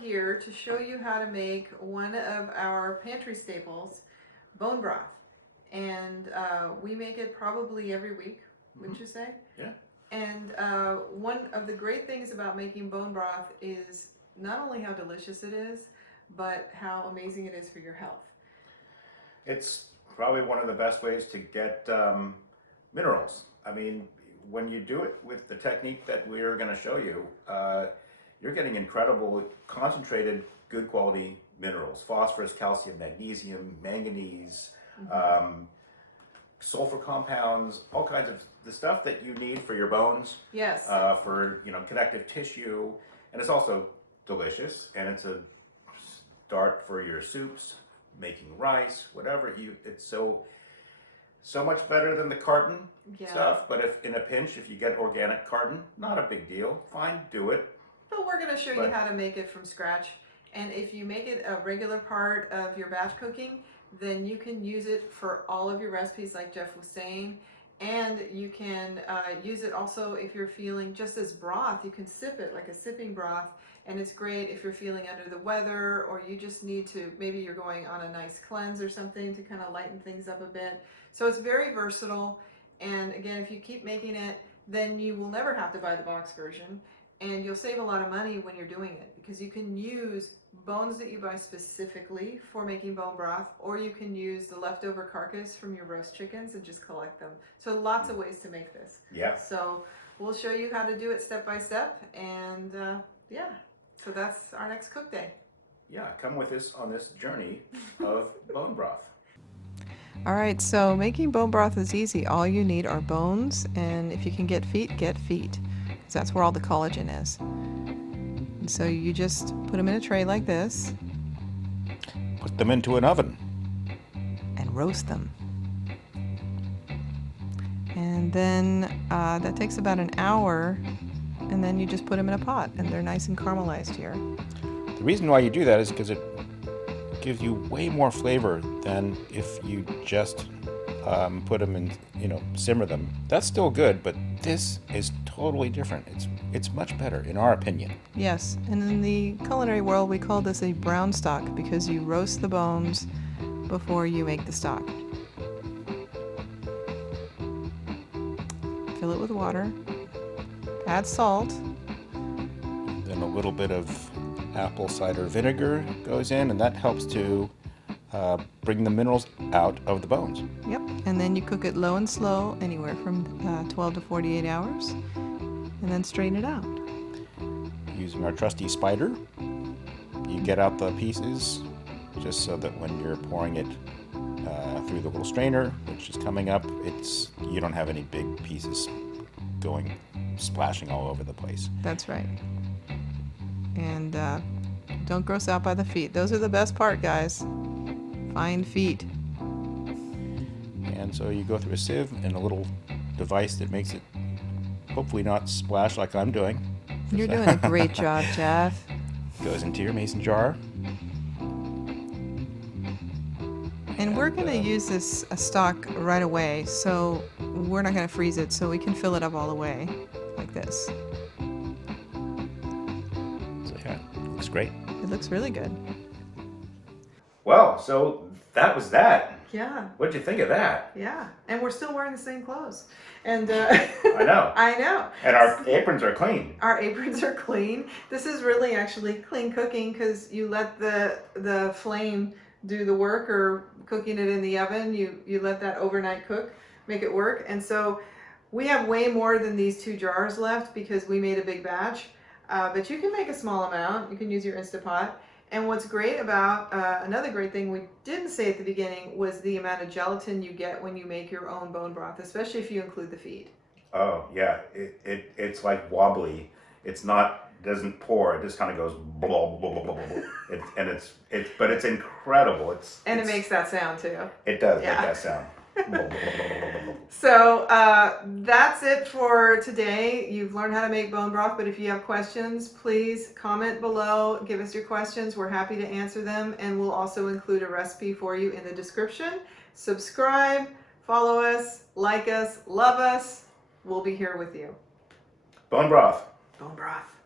here to show you how to make one of our pantry staples, bone broth. And we make it probably every week, would you say? Yeah. And one of the great things about making bone broth is not only how delicious it is, but how amazing it is for your health. It's probably one of the best ways to get minerals. I mean, when you do it with the technique that we're going to show you, you're getting incredible concentrated, good quality minerals: phosphorus, calcium, magnesium, manganese, sulfur compounds, all kinds of the stuff that you need for your bones. Yes. For connective tissue, and it's also delicious, and it's a start for your soups, making rice, whatever. It's so much better than the carton stuff. But if in a pinch, if you get organic carton, not a big deal. Fine, do it. But we're going to show you how to make it from scratch. And if you make it a regular part of your batch cooking, then you can use it for all of your recipes, like Geoff was saying. And you can use it also if you're feeling just as broth. You can sip it like a sipping broth. And it's great if you're feeling under the weather, or you just need to, maybe you're going on a nice cleanse or something to kind of lighten things up a bit. So it's very versatile. And again, if you keep making it, then you will never have to buy the box version. And you'll save a lot of money when you're doing it, because you can use bones that you buy specifically for making bone broth, or you can use the leftover carcass from your roast chickens and just collect them. So lots of ways to make this. Yeah. So we'll show you how to do it step by step. And yeah, so that's our next cook day. Yeah, come with us on this journey of bone broth. All right, so making bone broth is easy. All you need are bones, and if you can get feet, because that's where all the collagen is. And so you just put them in a tray like this. Put them into an oven. And roast them. And then that takes about an hour, and then you just put them in a pot, and they're nice and caramelized here. The reason why you do that is because it gives you way more flavor than if you just put them in, simmer them. That's still good, but this is totally different. It's much better, in our opinion. Yes, and in the culinary world, we call this a brown stock, because you roast the bones before you make the stock. Fill it with water. Add salt. Then a little bit of apple cider vinegar goes in, and that helps to bring the minerals out of the bones. Yep, and then you cook it low and slow, anywhere from 12 to 48 hours, and then strain it out. Using our trusty spider, you get out the pieces, just so that when you're pouring it through the little strainer, which is coming up, you don't have any big pieces splashing all over the place. That's right. And don't gross out by the feet. Those are the best part, guys. Fine feet. And so you go through a sieve and a little device that makes it hopefully not splash like I'm doing. You're doing a great job, Geoff. Goes into your mason jar. And we're going to use this stock right away, so we're not going to freeze it, so we can fill it up all the way like this. So yeah, it looks great. It looks really good. Well, so that was that. Yeah. What'd you think of that? Yeah, and we're still wearing the same clothes. And I know. I know. And our aprons are clean. Our aprons are clean. This is really actually clean cooking, because you let the flame do the work, or cooking it in the oven. You let that overnight cook, make it work. And so we have way more than these 2 jars left, because we made a big batch. But you can make a small amount. You can use your Instapot. And what's great about, another great thing we didn't say at the beginning, was the amount of gelatin you get when you make your own bone broth, especially if you include the feed. Oh yeah, it's like wobbly. Doesn't pour. It just kind of goes blah blah blah blah blah. But it's incredible. It makes that sound too. It does make that sound. So that's it for today. You've learned how to make bone broth, but if you have questions, please comment below. Give us your questions. We're happy to answer them, and we'll also include a recipe for you in the description. Subscribe, follow us, like us, love us. We'll be here with you. Bone broth. Bone broth.